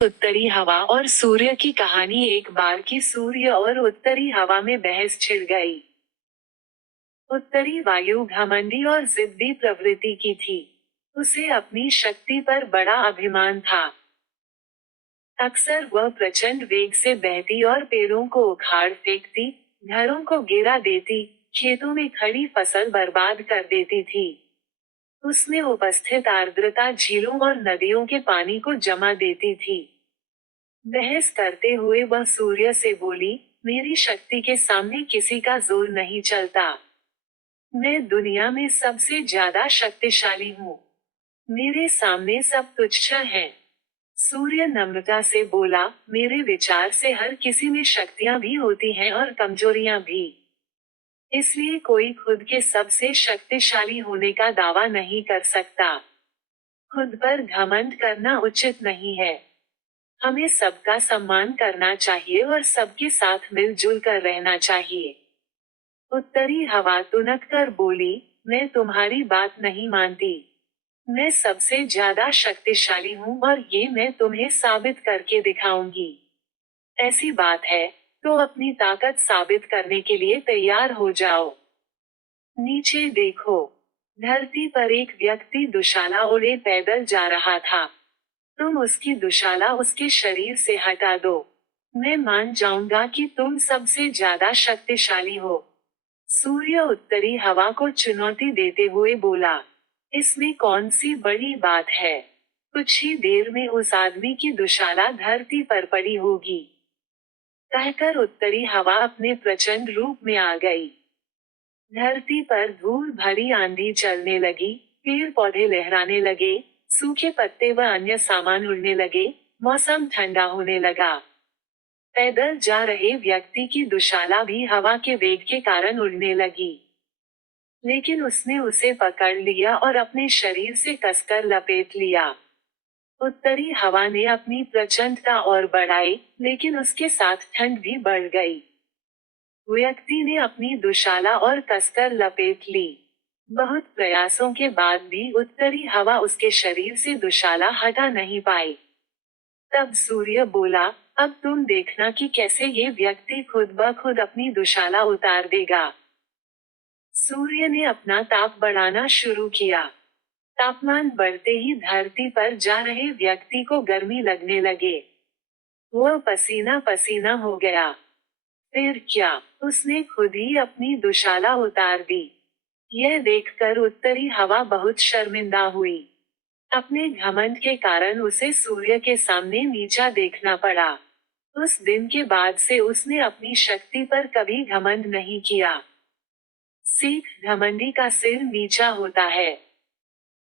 उत्तरी हवा और सूर्य की कहानी। एक बार की सूर्य और उत्तरी हवा में बहस छिड़ गई। उत्तरी वायु घमंडी और जिद्दी प्रवृत्ति की थी। उसे अपनी शक्ति पर बड़ा अभिमान था। अक्सर वह प्रचंड वेग से बहती और पेड़ों को उखाड़ फेंकती, घरों को गिरा देती, खेतों में खड़ी फसल बर्बाद कर देती थी। उसमें उपस्थित आर्द्रता झीलों और नदियों के पानी को जमा देती थी। बहस करते हुए वह सूर्य से बोली, मेरी शक्ति के सामने किसी का जोर नहीं चलता। मैं दुनिया में सबसे ज्यादा शक्तिशाली हूँ। मेरे सामने सब तुच्छ हैं। सूर्य नम्रता से बोला, मेरे विचार से हर किसी में शक्तियां भी होती हैं और कमजोरियां भी। इसलिए कोई खुद के सबसे शक्तिशाली होने का दावा नहीं कर सकता। खुद पर घमंड करना उचित नहीं है। हमें सबका सम्मान करना चाहिए और सबके साथ मिलजुल कर रहना चाहिए। उत्तरी हवा तुनक कर बोली, मैं तुम्हारी बात नहीं मानती। मैं सबसे ज्यादा शक्तिशाली हूँ और ये मैं तुम्हें साबित करके दिखाऊंगी। ऐसी बात है, तो अपनी ताकत साबित करने के लिए तैयार हो जाओ। नीचे देखो। धरती पर एक व्यक्ति दुशाला ओढ़े पैदल जा रहा था। तुम उसकी दुशाला उसके शरीर से हटा दो। मैं मान जाऊंगा कि तुम सबसे ज्यादा शक्तिशाली हो। सूर्य उत्तरी हवा को चुनौती देते हुए बोला, इसमें कौन सी बड़ी बात है। कुछ ही देर में उस आदमी की दुशाला धरती पर पड़ी होगी। कहकर उत्तरी हवा अपने प्रचंड रूप में आ गई। धरती पर धूल भरी आंधी चलने लगी, पेड़ पौधे लहराने लगे, सूखे पत्ते व अन्य सामान उड़ने लगे, मौसम ठंडा होने लगा। पैदल जा रहे व्यक्ति की दुशाला भी हवा के वेग के कारण उड़ने लगी। लेकिन उसने उसे पकड़ लिया और अपने शरीर से कसकर लपेट लिया। उत्तरी हवा ने अपनी प्रचंडता और बढ़ाई, लेकिन उसके साथ ठंड भी बढ़ गई। व्यक्ति ने अपनी दुशाला और कसकर लपेट ली। बहुत प्रयासों के बाद भी उत्तरी हवा उसके शरीर से दुशाला हटा नहीं पाई। तब सूर्य बोला, अब तुम देखना कि कैसे ये व्यक्ति खुद ब खुद अपनी दुशाला उतार देगा। सूर्य ने अपना ताप बढ़ाना शुरू किया। तापमान बढ़ते ही धरती पर जा रहे व्यक्ति को गर्मी लगने लगे। वह पसीना पसीना हो गया। फिर क्या, उसने खुद ही अपनी दुशाला उतार दी। यह देखकर उत्तरी हवा बहुत शर्मिंदा हुई। अपने घमंड के कारण उसे सूर्य के सामने नीचा देखना पड़ा। उस दिन के बाद से उसने अपनी शक्ति पर कभी घमंड नहीं किया। सीख, घमंडी का सिर नीचा होता है।